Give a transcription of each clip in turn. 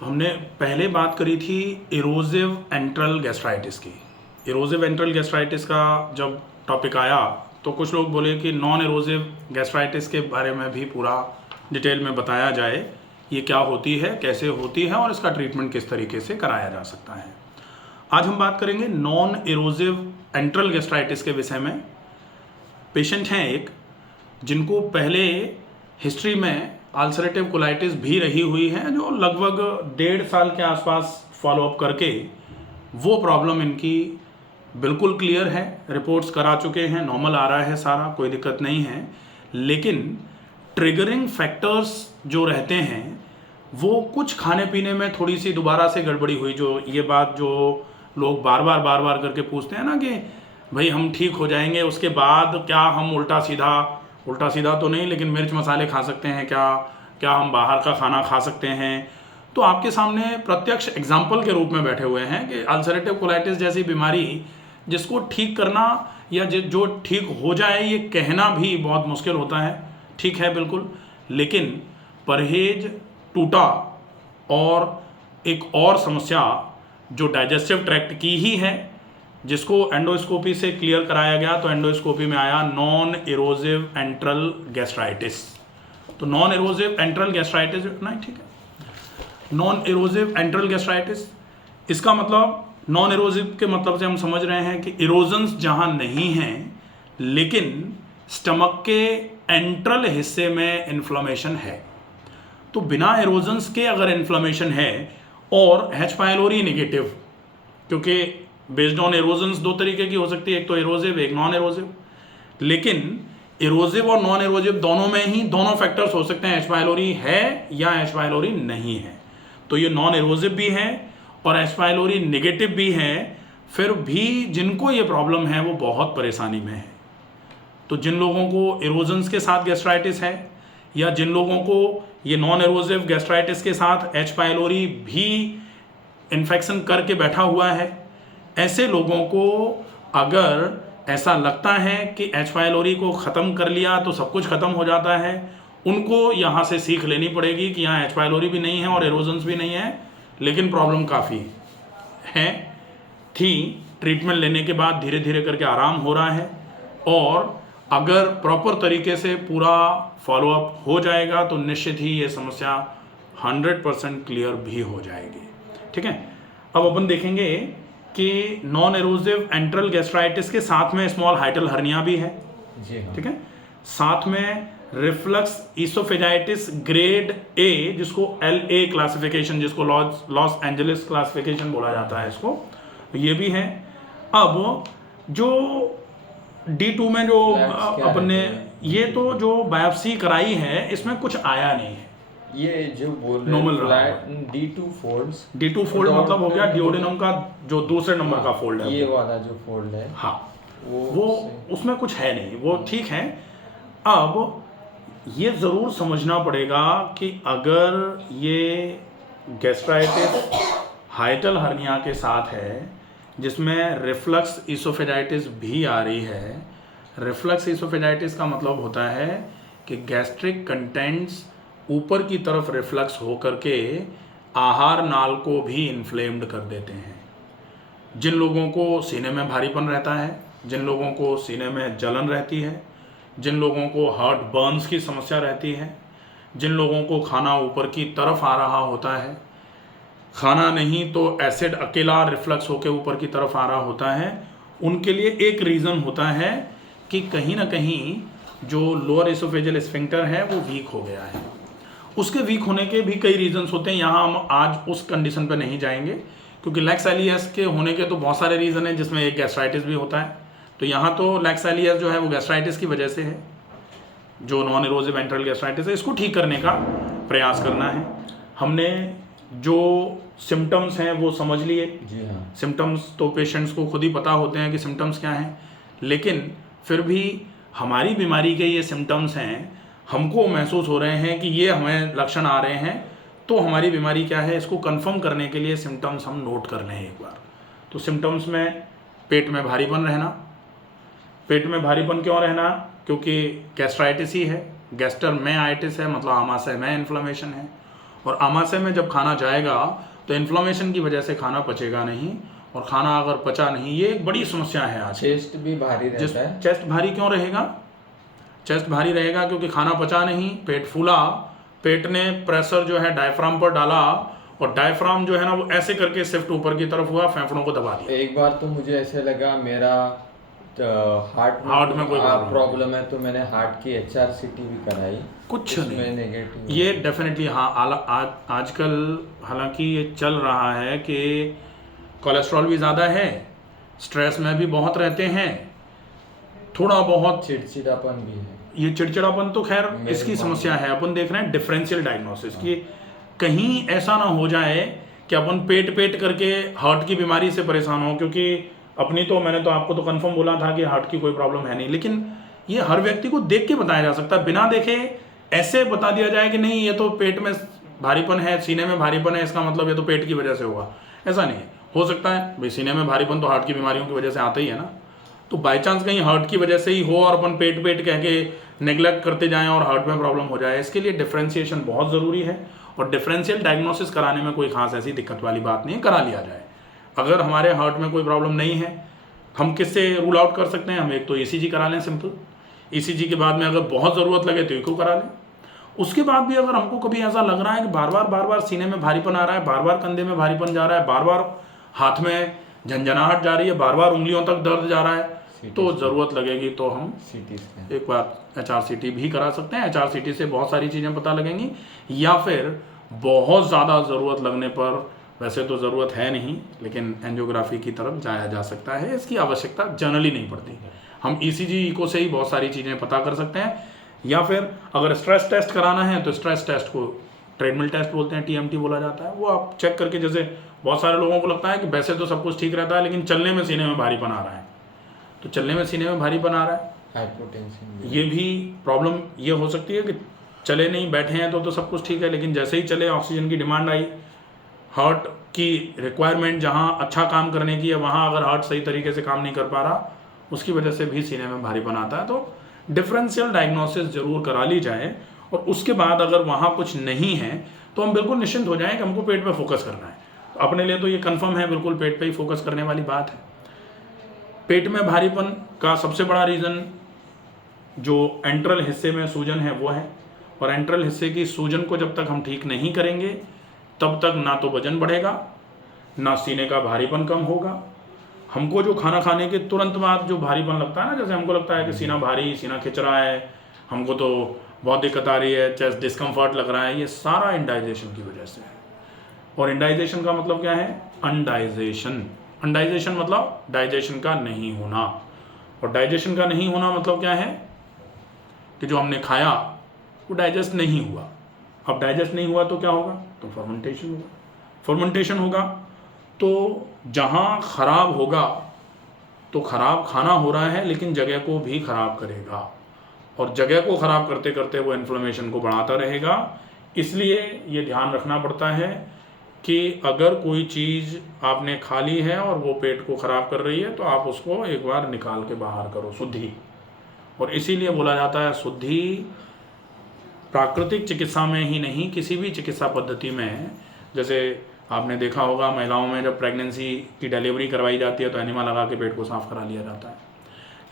हमने पहले बात करी थी इरोजिव एंट्रल गैस्ट्राइटिस की। इरोजिव एंट्रल गैस्ट्राइटिस का जब टॉपिक आया तो कुछ लोग बोले कि नॉन इरोजिव गैस्ट्राइटिस के बारे में भी पूरा डिटेल में बताया जाए, ये क्या होती है, कैसे होती है और इसका ट्रीटमेंट किस तरीके से कराया जा सकता है। आज हम बात करेंगे नॉन इरोजिव एंट्रल गैस्ट्राइटिस के विषय में। पेशेंट हैं एक जिनको पहले हिस्ट्री में अल्सरेटिव कोलाइटिस भी रही हुई है, जो लगभग 1.5 साल के आसपास फॉलोअप करके वो प्रॉब्लम इनकी बिल्कुल क्लियर है, रिपोर्ट्स करा चुके हैं, नॉर्मल आ रहा है सारा, कोई दिक्कत नहीं है। लेकिन ट्रिगरिंग फैक्टर्स जो रहते हैं वो कुछ खाने पीने में थोड़ी सी दोबारा से गड़बड़ी हुई। जो ये बात जो लोग बार बार करके पूछते हैं ना कि भाई हम ठीक हो जाएंगे, उसके बाद क्या हम उल्टा सीधा तो नहीं, लेकिन मिर्च मसाले खा सकते हैं क्या हम बाहर का खाना खा सकते हैं। तो आपके सामने प्रत्यक्ष एग्जाम्पल के रूप में बैठे हुए हैं कि अल्सरेटिव कोलाइटिस जैसी बीमारी जिसको ठीक करना या जो ठीक हो जाए ये कहना भी बहुत मुश्किल होता है। ठीक है बिल्कुल, लेकिन परहेज टूटा और एक और समस्या जो डाइजेस्टिव ट्रैक्ट की ही है, जिसको एंडोस्कोपी से क्लियर कराया गया। तो एंडोस्कोपी में आया नॉन इरोजिव एंट्रल गैस्ट्राइटिस। तो नॉन इरोजिव एंट्रल गैस्ट्राइटिस नहीं, ठीक है, नॉन इरोजिव एंट्रल गैस्ट्राइटिस, इसका मतलब नॉन इरोजिव के मतलब से हम समझ रहे हैं कि इरोजन्स जहां नहीं हैं लेकिन स्टमक के एंट्रल हिस्से में इन्फ्लेमेशन है। तो बिना इरोजन्स के अगर इन्फ्लेमेशन है और H. पायलोरी नेगेटिव, क्योंकि बेस्ड ऑन इरोजन्स दो तरीके की हो सकती है, एक तो इरोजिव एक नॉन इरोजिव, लेकिन इरोजिव और नॉन इरोजिव दोनों में ही दोनों फैक्टर्स हो सकते हैं, H. पायलोरी है या H. पायलोरी नहीं है। तो ये नॉन इरोजिव भी है और H. पायलोरी नेगेटिव भी है, फिर भी जिनको ये प्रॉब्लम है वो बहुत परेशानी में है। तो जिन लोगों को इरोजन्स के साथ गैस्ट्राइटिस है या जिन लोगों को ये नॉन इरोजिव गैस्ट्राइटिस के साथ H. पायलोरी भी इन्फेक्शन करके बैठा हुआ है, ऐसे लोगों को अगर ऐसा लगता है कि H. पायलोरी को ख़त्म कर लिया तो सब कुछ ख़त्म हो जाता है, उनको यहाँ से सीख लेनी पड़ेगी कि यहाँ H. पायलोरी भी नहीं है और इरोजन्स भी नहीं है, लेकिन प्रॉब्लम काफ़ी है थी। ट्रीटमेंट लेने के बाद धीरे धीरे करके आराम हो रहा है और अगर प्रॉपर तरीके से पूरा फॉलोअप हो जाएगा तो निश्चित ही ये समस्या 100% क्लियर भी हो जाएगी। ठीक है, अब अपन देखेंगे कि नॉन इरोजिव एंट्रल गैस्ट्राइटिस के साथ में स्मॉल हाइटल हर्निया भी है। ठीक है, साथ में रिफ्लक्स इसोफेजाइटिस ग्रेड ए, जिसको LA क्लासिफिकेशन, जिसको लॉस एंजलिस क्लासिफिकेशन बोला जाता है, इसको ये भी है। अब जो D2 में जो अपने ये तो जो बायोप्सी कराई है इसमें कुछ आया नहीं है, ये जो बोल रहे नॉर्मल रहा। D2 फोल्ड्स, D2 फोल्ड मतलब हो गया डिओडेनम का जो दूसरे नंबर का फोल्ड है, ये वाला जो फोल्ड है, हाँ, वो उसमें कुछ है नहीं, वो ठीक है। अब ये ज़रूर समझना पड़ेगा कि अगर ये गैस्ट्राइटिस हाइटल हर्निया के साथ है जिसमें रिफ्लक्स इसोफेजाइटिस भी आ रही है, रिफ्लक्स इसोफेजाइटिस का मतलब होता है कि गैस्ट्रिक कंटेंट्स ऊपर की तरफ रिफ्लक्स हो करके आहार नाल को भी इन्फ्लेम्ड कर देते हैं। जिन लोगों को सीने में भारीपन रहता है, जिन लोगों को सीने में जलन रहती है, जिन लोगों को हार्ट बर्न्स की समस्या रहती है, जिन लोगों को खाना ऊपर की तरफ आ रहा होता है, खाना नहीं तो एसिड अकेला रिफ्लक्स होकर ऊपर की तरफ आ रहा होता है, उनके लिए एक रीज़न होता है कि कहीं ना कहीं जो लोअर एसोफेजियल स्फिंक्टर है वो वीक हो गया है। उसके वीक होने के भी कई रीजंस होते हैं, यहाँ हम आज उस कंडीशन पे नहीं जाएंगे क्योंकि लैक्स एलियस के होने के तो बहुत सारे रीज़न हैं, जिसमें एक गैस्ट्राइटिस भी होता है। तो यहाँ तो लैक्स एलियस जो है वो गैस्ट्राइटिस की वजह से है, जो नॉन इरोजिव एंट्रल गैस्ट्राइटिस है, इसको ठीक करने का प्रयास करना है। हमने जो सिम्टम्स हैं वो समझ लिए। जी हाँ, सिम्टम्स तो पेशेंट्स को खुद ही पता होते हैं कि सिम्टम्स क्या हैं, लेकिन फिर भी हमारी बीमारी के ये सिम्टम्स हैं, हमको महसूस हो रहे हैं कि ये हमें लक्षण आ रहे हैं, तो हमारी बीमारी क्या है इसको कंफर्म करने के लिए सिम्टम्स हम नोट कर लें एक बार। तो सिम्टम्स में पेट में भारीपन रहना। पेट में भारीपन क्यों रहना? क्योंकि गैस्ट्राइटिस ही है, गैस्टर में आइटिस है, मतलब आमाशय में इन्फ्लेमेशन है। और आमाशय में जब खाना जाएगा तो इन्फ्लेमेशन की वजह से खाना पचेगा नहीं, और खाना अगर पचा नहीं, ये एक बड़ी समस्या है आज। चेस्ट भी भारी रहता है। चेस्ट भारी क्यों रहेगा? चेस्ट भारी रहेगा क्योंकि खाना पचा नहीं, पेट फूला, पेट ने प्रेशर जो है डायफ्राम पर डाला, और डायफ्राम जो है ना वो ऐसे करके शिफ्ट ऊपर की तरफ हुआ, फेफड़ों को दबा दिया। एक बार तो मुझे ऐसे लगा मेरा हार्ट में कोई प्रॉब्लम है, तो मैंने हार्ट की HRCT भी कराई, कुछ उसमें नहीं। नेगेटिव। ये डेफिनेटली हाँ, आजकल हालांकि ये चल रहा है कि कोलेस्ट्रॉल भी ज़्यादा है, स्ट्रेस में भी बहुत रहते हैं, थोड़ा बहुत चिड़चिड़ापन भी है। ये चिड़चिड़ापन तो खैर इसकी समस्या है। अपन देख रहे हैं डिफरेंशियल डायग्नोसिस की, कहीं ऐसा ना हो जाए कि अपन पेट करके हार्ट की बीमारी से परेशान हो, क्योंकि अपनी तो मैंने तो आपको तो कंफर्म बोला था कि हार्ट की कोई प्रॉब्लम है नहीं, लेकिन ये हर व्यक्ति को देख के बताया जा सकता है। बिना देखे ऐसे बता दिया जाए कि नहीं ये तो पेट में भारीपन है, सीने में भारीपन है, इसका मतलब ये तो पेट की वजह से होगा, ऐसा नहीं है। हो सकता है भाई सीने में भारीपन तो हार्ट की बीमारियों की वजह से आता ही है ना, तो बाई चांस कहीं हार्ट की वजह से ही हो और अपन पेट कह के नेग्लेक्ट करते जाएं और हार्ट में प्रॉब्लम हो जाए। इसके लिए डिफरेंशिएशन बहुत ज़रूरी है, और डिफरेंशियल डायग्नोसिस कराने में कोई खास ऐसी दिक्कत वाली बात नहीं है, करा लिया जाए। अगर हमारे हार्ट में कोई प्रॉब्लम नहीं है, हम किससे रूल आउट कर सकते हैं? हम एक तो ECG करा लें सिंपल, ECG के बाद में अगर बहुत ज़रूरत लगे तो ईको करा लें। उसके बाद भी अगर हमको कभी ऐसा लग रहा है कि बार बार सीने में भारीपन आ रहा है, बार बार कंधे में भारीपन जा रहा है, बार बार हाथ में झंझनाहट जा रही है, बार बार उंगलियों तक दर्द जा रहा है, तो ज़रूरत लगेगी तो हम एक बार HRCT भी करा सकते हैं। HRCT से बहुत सारी चीज़ें पता लगेंगी, या फिर बहुत ज़्यादा ज़रूरत लगने पर, वैसे तो ज़रूरत है नहीं, लेकिन एंजियोग्राफी की तरफ जाया जा सकता है। इसकी आवश्यकता जनरली नहीं पड़ती, हम ECG ईको से ही बहुत सारी चीज़ें पता कर सकते हैं। या फिर अगर स्ट्रेस टेस्ट कराना है तो स्ट्रेस टेस्ट को ट्रेडमिल टेस्ट बोलते हैं, TMT बोला जाता है। वो आप चेक करके, जैसे बहुत सारे लोगों को लगता है कि वैसे तो सब कुछ ठीक रहता है लेकिन चलने में सीने में भारीपन आ रहा है, तो चलने में सीने में भारीपन आ रहा है, हाइपोटेंशन, ये भी प्रॉब्लम ये हो सकती है कि चले नहीं, बैठे हैं तो सब कुछ ठीक है, लेकिन जैसे ही चले ऑक्सीजन की डिमांड आई, हार्ट की रिक्वायरमेंट जहाँ अच्छा काम करने की है वहाँ अगर हार्ट सही तरीके से काम नहीं कर पा रहा, उसकी वजह से भी सीने में भारीपन आता है। तो डिफरेंशियल डायग्नोसिस जरूर करा ली जाए, और उसके बाद अगर वहाँ कुछ नहीं है तो हम बिल्कुल निश्चिंत हो जाएं कि हमको पेट पे फोकस करना है। तो अपने लिए तो ये कंफर्म है, बिल्कुल पेट पे ही फोकस करने वाली बात है। पेट में भारीपन का सबसे बड़ा रीज़न जो एंट्रल हिस्से में सूजन है वो है, और एंट्रल हिस्से की सूजन को जब तक हम ठीक नहीं करेंगे तब तक ना तो वजन बढ़ेगा, ना सीने का भारीपन कम होगा। हमको जो खाना खाने के तुरंत बाद जो भारीपन लगता है ना, जैसे हमको लगता है कि सीना भारी, सीना खिंच रहा है, हमको तो बहुत दिक्कत आ रही है, चेस्ट डिस्कम्फर्ट लग रहा है, ये सारा इंडाइजेशन की वजह से है। और इंडाइजेशन का मतलब क्या है? अनडाइजेशन। अनडाइजेशन मतलब डाइजेशन का नहीं होना, और डाइजेशन का नहीं होना मतलब क्या है कि जो हमने खाया वो डाइजेस्ट नहीं हुआ। अब डाइजेस्ट नहीं हुआ तो क्या होगा? तो फर्मेंटेशन होगा। फर्मेंटेशन होगा तो जहाँ खराब होगा, तो खराब खाना हो रहा है लेकिन जगह को भी खराब करेगा, और जगह को खराब करते करते वो इन्फ्लेमेशन को बढ़ाता रहेगा। इसलिए ये ध्यान रखना पड़ता है कि अगर कोई चीज़ आपने खा ली है और वो पेट को ख़राब कर रही है तो आप उसको एक बार निकाल के बाहर करो, शुद्धि। और इसीलिए बोला जाता है शुद्धि प्राकृतिक चिकित्सा में ही नहीं, किसी भी चिकित्सा पद्धति में। जैसे आपने देखा होगा महिलाओं में जब प्रेगनेंसी की डिलीवरी करवाई जाती है तो एनिमा लगा के पेट को साफ़ करा लिया जाता है,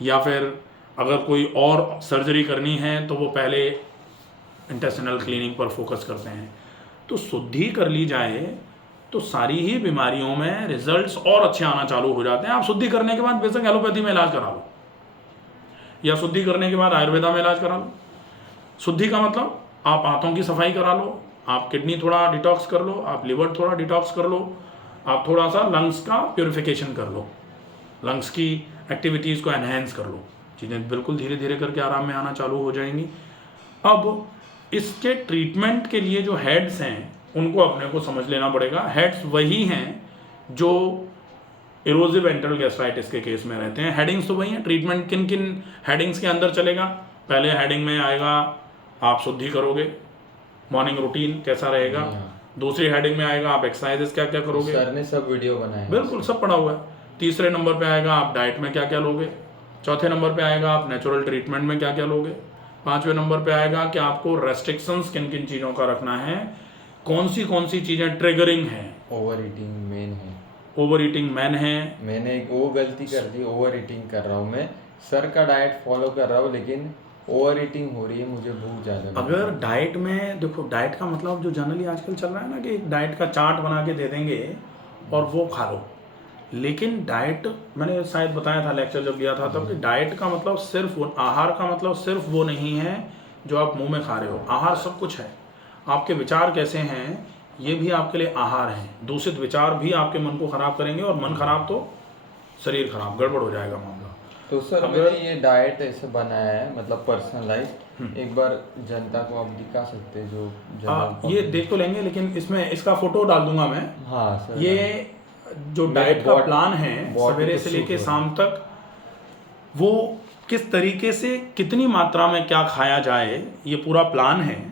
या फिर अगर कोई और सर्जरी करनी है तो वो पहले इंटेस्टिनल क्लीनिंग पर फोकस करते हैं। तो शुद्धि कर ली जाए तो सारी ही बीमारियों में रिजल्ट्स और अच्छे आना चालू हो जाते हैं। आप शुद्धि करने के बाद बेशक एलोपैथी में इलाज करा लो, या शुद्धि करने के बाद आयुर्वेदा में इलाज करा लो। शुद्धि का मतलब आप आंतों की सफाई करा लो, आप किडनी थोड़ा डिटॉक्स कर लो, आप लिवर थोड़ा डिटॉक्स कर लो, आप थोड़ा सा लंग्स का प्योरिफिकेशन कर लो, लंग्स की एक्टिविटीज़ को एनहेंस कर लो, चीज़ें बिल्कुल धीरे धीरे करके आराम में आना चालू हो जाएंगी। अब इसके ट्रीटमेंट के लिए जो हेड्स हैं उनको अपने को समझ लेना पड़ेगा। हेड्स वही हैं जो इरोजिव एंट्रल गैस्ट्राइटिस के केस में रहते हैं। हेडिंग्स तो वही हैं। ट्रीटमेंट किन किन हेडिंग्स के अंदर चलेगा? पहले हेडिंग में आएगा आप शुद्धि करोगे, मॉर्निंग रूटीन कैसा रहेगा। दूसरी हेडिंग में आएगा आप एक्सरसाइजेस क्या क्या करोगे, सर ने सब वीडियो बनाए, बिल्कुल सब पढ़ा हुआ है। तीसरे नंबर पे आएगा आप डाइट में क्या क्या लोगे। चौथे नंबर पे आएगा आप नेचुरल ट्रीटमेंट में क्या क्या लोगे। पांचवें नंबर पे आएगा कि आपको रेस्ट्रिक्शंस किन किन चीज़ों का रखना है कौन सी चीज़ें ट्रिगरिंग हैं? ओवर ईटिंग मेन है। ओवर ईटिंग मैन है। मैंने एक वो गलती कर दी, ओवर ईटिंग कर रहा हूँ मैं। सर का डाइट फॉलो कर रहा हूँ लेकिन ओवर ईटिंग हो रही है, मुझे भूख ज़्यादा लग रही अगर है। डाइट में देखो, डाइट का मतलब जो जनरली आजकल चल रहा है ना कि एक डाइट का चार्ट बना के दे देंगे और वो खा लो। लेकिन डाइट, मैंने शायद बताया था लेक्चर जब दिया था तब, कि डाइट का मतलब सिर्फ वो, आहार का मतलब सिर्फ वो नहीं है जो आप मुंह में खा रहे हो। आहार सब कुछ है। आपके विचार कैसे हैं ये भी आपके लिए आहार हैं। दूषित विचार भी आपके मन को खराब करेंगे और मन खराब तो शरीर खराब, गड़बड़ हो जाएगा मामला। तो सर मैंने ये डाइट ऐसे बनाया है, मतलब पर्सनलाइज। एक बार जनता को आप दिखा सकते हैं जो ये देख तो लेंगे, लेकिन इसमें इसका फोटो डाल दूंगा मैं। हाँ सर। ये जो मेरे डाइट का body- प्लान है body सवेरे पे से सूट लेके हो रहा शाम तक, वो किस तरीके से कितनी मात्रा में क्या खाया जाए, ये पूरा प्लान है।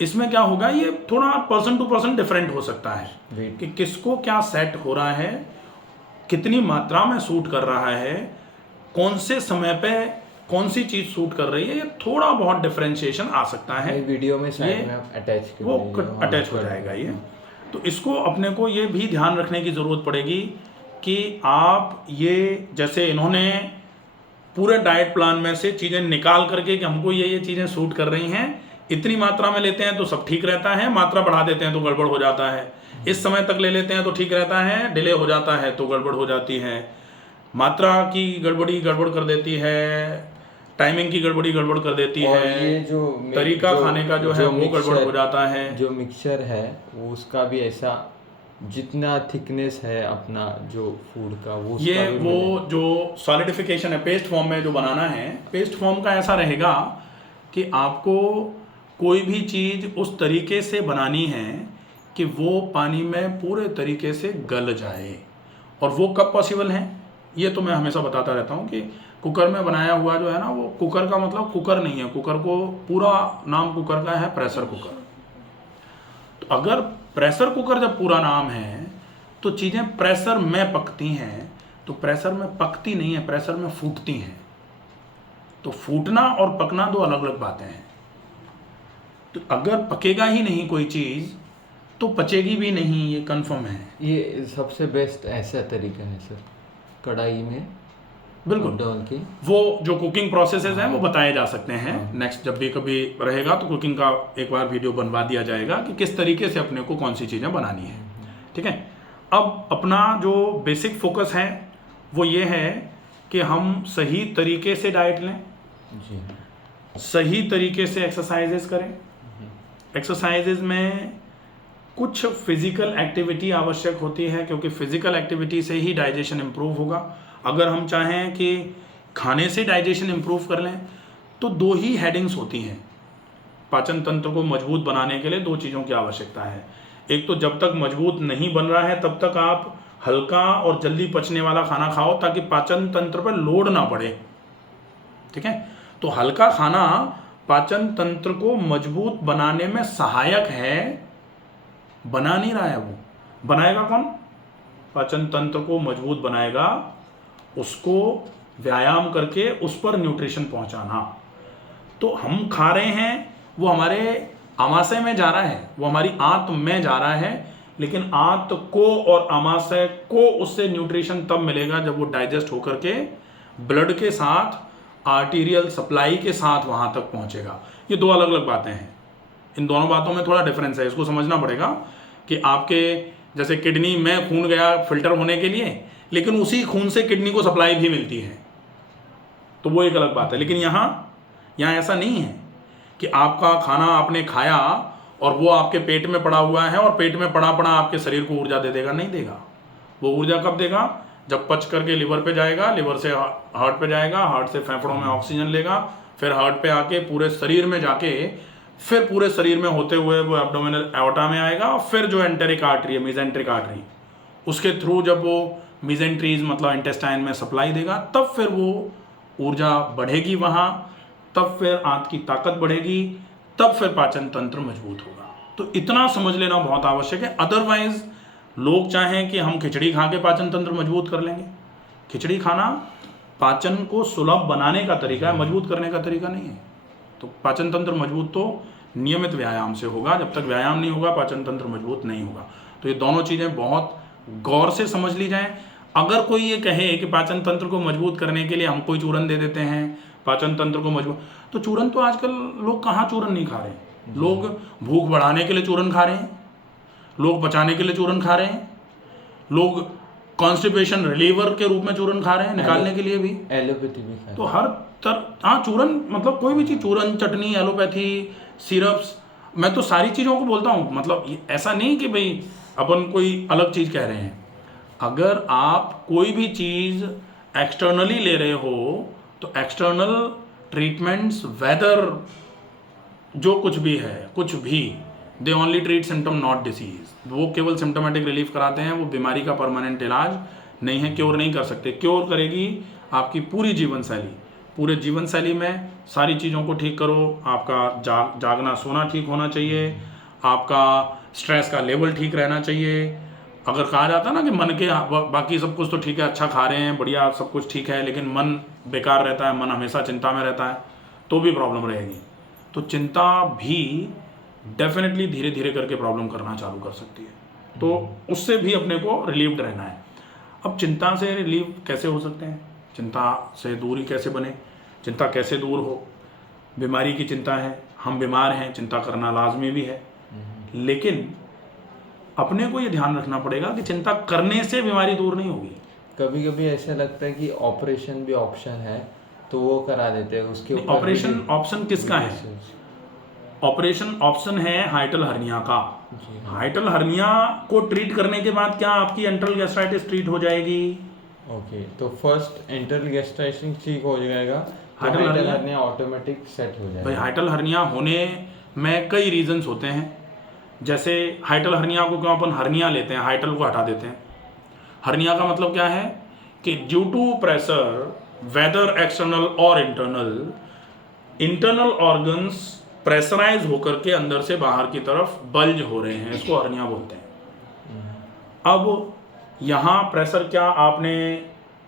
इसमें क्या होगा, ये थोड़ा पर्सन टू पर्सन डिफरेंट हो सकता है Weight। कि किसको क्या सेट हो रहा है, कितनी मात्रा में सूट कर रहा है, कौन से समय पे कौन सी चीज़ सूट कर रही है। ये थोड़ा बहुत डिफरेंशिएशन आ सकता है। वीडियो में ये साइड में आप अटैच कर वो दीजिए। हाँ, अटैच हो कर जाएगा ये। तो इसको अपने को ये भी ध्यान रखने की ज़रूरत पड़ेगी कि आप ये, जैसे इन्होंने पूरे डाइट प्लान में से चीज़ें निकाल करके कि हमको ये चीज़ें सूट कर रही हैं, इतनी मात्रा में लेते हैं तो सब ठीक रहता है, मात्रा बढ़ा देते हैं तो गड़बड़ हो जाता है। इस समय तक ले लेते हैं तो ठीक रहता है, डिले हो जाता है तो गड़बड़ हो जाती है। मात्रा की गड़बड़ कर देती है, टाइमिंग की गड़बड़ कर देती और है, ये जो तरीका खाने का जो है वो गड़बड़ हो जाता है। जो मिक्सचर है वो उसका भी ऐसा, जितना थिकनेस है अपना जो फूड का वो उसका ये भी वो मिले। जो सॉलिडिफिकेशन है पेस्ट फॉर्म में जो बनाना है, पेस्ट फॉर्म का ऐसा रहेगा कि आपको कोई भी चीज़ उस तरीके से बनानी है कि वो पानी में पूरे तरीके से गल जाए। और वो कब पॉसिबल है, ये तो मैं हमेशा बताता रहता हूँ कि कुकर में बनाया हुआ जो है ना, वो कुकर का मतलब कुकर नहीं है। कुकर को पूरा नाम कुकर का है प्रेशर कुकर। तो अगर प्रेशर कुकर जब पूरा नाम है तो चीज़ें प्रेशर में पकती हैं, तो प्रेशर में पकती नहीं है, प्रेशर में फूटती हैं। तो फूटना और पकना दो अलग अलग बातें हैं। तो अगर पकेगा ही नहीं कोई चीज़ तो पचेगी भी नहीं, ये कंफर्म है। ये सबसे बेस्ट ऐसा तरीका है सर, कढ़ाई में बिल्कुल डाल के। वो जो कुकिंग प्रोसेसेस हैं वो बताए जा सकते हैं। नेक्स्ट जब भी कभी रहेगा तो कुकिंग का एक बार वीडियो बनवा दिया जाएगा कि किस तरीके से अपने को कौन सी चीज़ें बनानी है। ठीक है। अब अपना जो बेसिक फोकस है वो ये है कि हम सही तरीके से डाइट लें, जी। सही तरीके से एक्सरसाइजेस करें। एक्सरसाइजेज में कुछ फिजिकल एक्टिविटी आवश्यक होती है, क्योंकि फिजिकल एक्टिविटी से ही डाइजेशन इम्प्रूव होगा। अगर हम चाहें कि खाने से डाइजेशन इम्प्रूव कर लें तो दो ही हेडिंग्स होती हैं। पाचन तंत्र को मजबूत बनाने के लिए दो चीज़ों की आवश्यकता है। एक तो जब तक मजबूत नहीं बन रहा है तब तक आप हल्का और जल्दी पचने वाला खाना खाओ ताकि पाचन तंत्र पर लोड ना पड़े। ठीक है। तो हल्का खाना पाचन तंत्र को मजबूत बनाने में सहायक है, बना नहीं रहा है। वो बनाएगा कौन? पाचन तंत्र को मजबूत बनाएगा उसको व्यायाम करके उस पर न्यूट्रिशन पहुंचाना। तो हम खा रहे हैं वो हमारे आमाशय में जा रहा है, वो हमारी आंत में जा रहा है, लेकिन आंत को और आमाशय को उससे न्यूट्रिशन तब मिलेगा जब वो डाइजेस्ट होकर के ब्लड के साथ, आर्टीरियल सप्लाई के साथ वहां तक पहुंचेगा। ये दो अलग अलग बातें हैं। इन दोनों बातों में थोड़ा डिफरेंस है, इसको समझना पड़ेगा कि आपके जैसे किडनी में खून गया फिल्टर होने के लिए, लेकिन उसी खून से किडनी को सप्लाई भी मिलती है, तो वो एक अलग बात है। लेकिन यहाँ ऐसा नहीं है कि आपका खाना आपने खाया और वो आपके पेट में पड़ा हुआ है और पेट में पड़ा पड़ा आपके शरीर को ऊर्जा दे देगा, नहीं देगा। वो ऊर्जा कब देगा? जब पच करके लिवर पे जाएगा, लिवर से हार्ट पे जाएगा, हार्ट से फेफड़ों में ऑक्सीजन लेगा, फिर हार्ट पे आके पूरे शरीर में जाके, फिर पूरे शरीर में होते हुए वो एब्डोमिनल एओर्टा में आएगा, फिर जो एंटेरिक आर्टरी है, मेसेंट्रिक आर्टरी, उसके थ्रू जब वो मेसेंट्रीज मतलब इंटेस्टाइन में सप्लाई देगा, तब फिर वो ऊर्जा बढ़ेगी वहाँ, तब फिर आंत की ताकत बढ़ेगी, तब फिर पाचन तंत्र मजबूत होगा। तो इतना समझ लेना बहुत आवश्यक है। अदरवाइज लोग चाहें कि हम खिचड़ी खा के पाचन तंत्र मजबूत कर लेंगे, खिचड़ी खाना पाचन को सुलभ बनाने का तरीका है, मजबूत करने का तरीका नहीं है। तो पाचन तंत्र मजबूत तो नियमित व्यायाम से होगा। जब तक व्यायाम नहीं होगा पाचन तंत्र मजबूत नहीं होगा। तो ये दोनों चीज़ें बहुत गौर से समझ ली जाएं। अगर कोई ये कहे कि पाचन तंत्र को मजबूत करने के लिए हम कोई चूरन दे देते हैं, पाचन तंत्र को मजबूत, तो चूरन तो आजकल लोग कहाँ चूरन नहीं खा रहे हैं। लोग भूख बढ़ाने के लिए चूरन खा रहे हैं, लोग पचाने के लिए चूरन खा रहे हैं, लोग कॉन्स्टिपेशन रिलीवर के रूप में चूरन खा रहे हैं, निकालने के लिए भी। एलोपैथी भी खाते तो हर हाँ चूरन मतलब कोई भी चीज़, चूरन, चटनी, एलोपैथी, सिरप्स, मैं तो सारी चीज़ों को बोलता हूँ। मतलब ऐसा नहीं कि भाई अपन कोई अलग चीज़ कह रहे हैं। अगर आप कोई भी चीज़ एक्सटर्नली ले रहे हो तो एक्सटर्नल ट्रीटमेंट्स, वेदर जो कुछ भी है, कुछ भी, they only treat symptom not disease. वो केवल सिम्टोमेटिक रिलीफ कराते हैं, वो बीमारी का परमानेंट इलाज नहीं है, क्योर नहीं कर सकते। क्योर करेगी आपकी पूरी जीवन शैली। पूरे जीवन शैली में सारी चीज़ों को ठीक करो। आपका जागना सोना ठीक होना चाहिए, आपका स्ट्रेस का लेवल ठीक रहना चाहिए। अगर कहा जाता है ना कि मन के बाकी सब कुछ तो ठीक है, अच्छा खा रहे हैं, बढ़िया सब कुछ ठीक है, लेकिन मन बेकार रहता है, मन हमेशा चिंता में रहता है, तो भी प्रॉब्लम रहेगी। तो चिंता भी डेफिनेटली धीरे धीरे करके प्रॉब्लम करना चालू कर सकती है। तो उससे भी अपने को रिलीव्ड रहना है। अब चिंता से रिलीव कैसे हो सकते हैं, चिंता से दूरी कैसे बने, चिंता कैसे दूर हो। बीमारी की चिंता है, हम बीमार हैं, चिंता करना लाजमी भी है, लेकिन अपने को ये ध्यान रखना पड़ेगा कि चिंता करने से बीमारी दूर नहीं होगी। कभी कभी ऐसा लगता है कि ऑपरेशन भी ऑप्शन है, तो वो करा देते हैं उसके ऊपर। ऑपरेशन ऑप्शन किसका है? ऑपरेशन ऑप्शन है हाइटल हर्निया का। हाइटल हर्निया को ट्रीट करने के बाद क्या आपकी एंट्रल गैस्ट्राइटिस ट्रीट हो जाएगी? ओके, तो फर्स्ट एंट्रल गैस्ट्राइटिस ठीक हो जाएगा, तो हाइटल हर्निया ऑटोमेटिक सेट हो जाएगा। भाई हाइटल हर्निया होने में कई रीजंस होते हैं। जैसे हाइटल हर्निया को क्यों अपन हर्निया लेते हैं, हाइटल को हटा देते हैं। हर्निया का मतलब क्या है कि due to pressure, whether external और इंटरनल ऑर्गन्स प्रेशराइज होकर के अंदर से बाहर की तरफ बल्ज हो रहे हैं, इसको हर्निया बोलते हैं। अब यहाँ प्रेशर, क्या आपने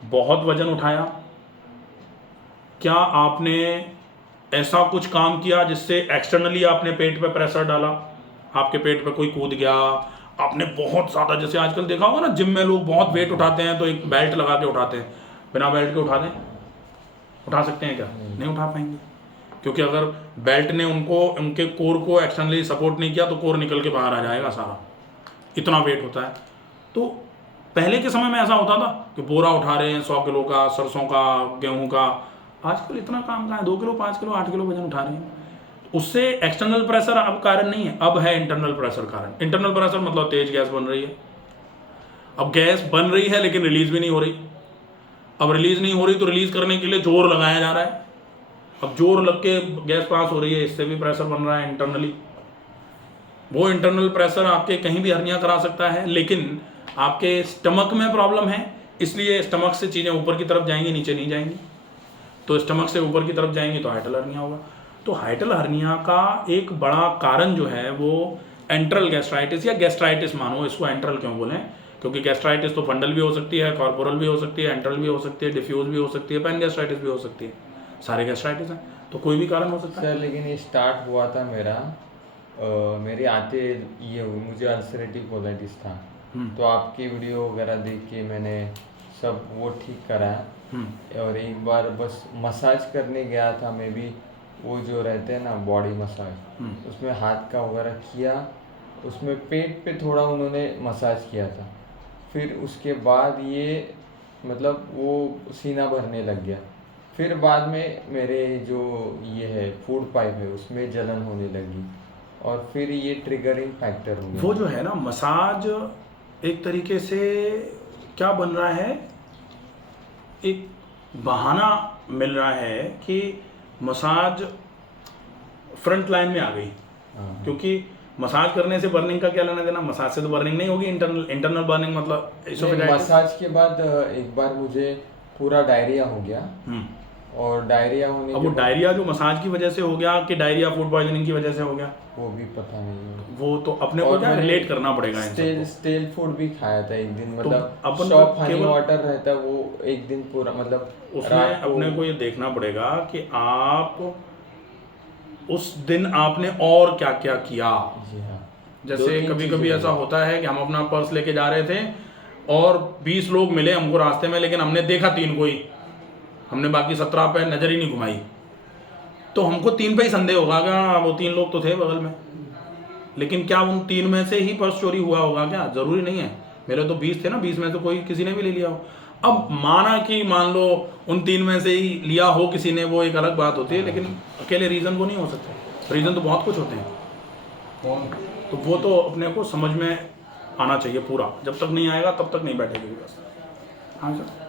बहुत वजन उठाया, क्या आपने ऐसा कुछ काम किया जिससे एक्सटर्नली आपने पेट पे प्रेशर डाला, आपके पेट पे कोई कूद गया, आपने बहुत ज़्यादा, जैसे आजकल देखा होगा ना जिम में लोग बहुत वेट उठाते हैं तो एक बेल्ट लगा के उठाते हैं, बिना बेल्ट के उठा दें, उठा सकते हैं क्या? नहीं उठा पाएंगे, क्योंकि अगर बेल्ट ने उनके कोर को एक्सटर्नली सपोर्ट नहीं किया तो कोर निकल के बाहर आ जाएगा सारा, इतना वेट होता है। तो पहले के समय में ऐसा होता था कि बोरा उठा रहे हैं 100 किलो का, सरसों का, गेहूं का। आजकल इतना काम कहाँ है, 2 किलो, 5 किलो, 8 किलो वजन उठा रहे हैं। उससे एक्सटर्नल प्रेशर अब कारण नहीं है, अब है इंटरनल प्रेशर कारण। इंटरनल प्रेशर मतलब तेज गैस बन रही है। अब गैस बन रही है लेकिन रिलीज भी नहीं हो रही। अब रिलीज नहीं हो रही तो रिलीज करने के लिए जोर लगाया जा रहा है। अब जोर लग के गैस पास हो रही है, इससे भी प्रेशर बन रहा है इंटरनली। वो इंटरनल प्रेशर आपके कहीं भी हर्निया करा सकता है, लेकिन आपके स्टमक में प्रॉब्लम है, इसलिए स्टमक से चीज़ें ऊपर की तरफ जाएंगी, नीचे नहीं जाएंगी। तो स्टमक से ऊपर की तरफ जाएंगी तो हाइटल हर्निया होगा। तो हाइटल हर्निया का एक बड़ा कारण जो है वो एंट्रल गैस्ट्राइटिस या गैस्ट्राइटिस, मानो इसको एंट्रल क्यों बोलें, क्योंकि गैस्ट्राइटिस तो फंडल भी हो सकती है, कॉर्पोरल भी हो सकती है, एंट्रल भी हो सकती है, डिफ्यूज भी हो सकती है, पैन गैस्ट्राइटिस भी हो सकती है। सारे गैस्ट्राइटिस हैं, तो कोई भी कारण हो सकता है। सर लेकिन ये स्टार्ट हुआ था मेरे आते ये हुई, मुझे अल्सरेटिव कोलाइटिस था, तो आपकी वीडियो वगैरह देख के मैंने सब वो ठीक कराया। और एक बार बस मसाज करने गया था मैं भी, वो जो रहते हैं ना बॉडी मसाज, उसमें हाथ का वगैरह किया, उसमें पेट पे थोड़ा उन्होंने मसाज किया था। फिर उसके बाद ये मतलब वो सीना भरने लग गया। फिर बाद में मेरे जो ये है फूड पाइप है उसमें जलन होने लगी, और फिर ये ट्रिगरिंग फैक्टर हो गया। वो जो है ना मसाज एक तरीके से क्या बन रहा है, एक बहाना मिल रहा है कि मसाज फ्रंट लाइन में आ गई। क्योंकि मसाज करने से बर्निंग का क्या लेना देना, मसाज से तो बर्निंग नहीं होगी। इंटरनल बर्निंग मतलब मसाज के बाद एक बार मुझे पूरा डायरिया हो गया, और डायरिया होने अब वो डायरिया जो मसाज की वजह से हो गया कि डायरिया फूड पॉइजनिंग की वजह से हो गया, वो भी पता नहीं। वो तो अपने को क्या रिलेट करना पड़ेगा। स्टेल फूड भी खाया था एक दिन, मतलब अपन शॉप हनी वाटर रहता है वो एक दिन पूरा, मतलब उसमें अपने को ये देखना पड़ेगा कि आप उस दिन आपने और क्या क्या किया? जी हाँ। जैसे 2-3 कभी कभी चीज़ें ऐसा हुई। होता है कि हम अपना पर्स लेके जा रहे थे और 20 लोग मिले हमको रास्ते में, लेकिन हमने देखा 3 को ही, हमने बाकी 17 पे नज़र ही नहीं घुमाई, तो हमको 3 पे ही संदेह होगा क्या वो 3 लोग तो थे बगल में, लेकिन क्या उन 3 में से ही पर्स चोरी हुआ होगा क्या? ज़रूरी नहीं है। मेरे तो 20 थे ना, 20 में से कोई किसी ने भी ले लिया हो। अब माना कि मान लो उन 3 में से ही लिया हो किसी ने, वो एक अलग बात होती है, लेकिन अकेले रीज़न वो नहीं हो सकते, रीज़न तो बहुत कुछ होते हैं। तो वो तो अपने को समझ में आना चाहिए पूरा, जब तक नहीं आएगा तब तक नहीं बैठेगी बस। हाँ सर।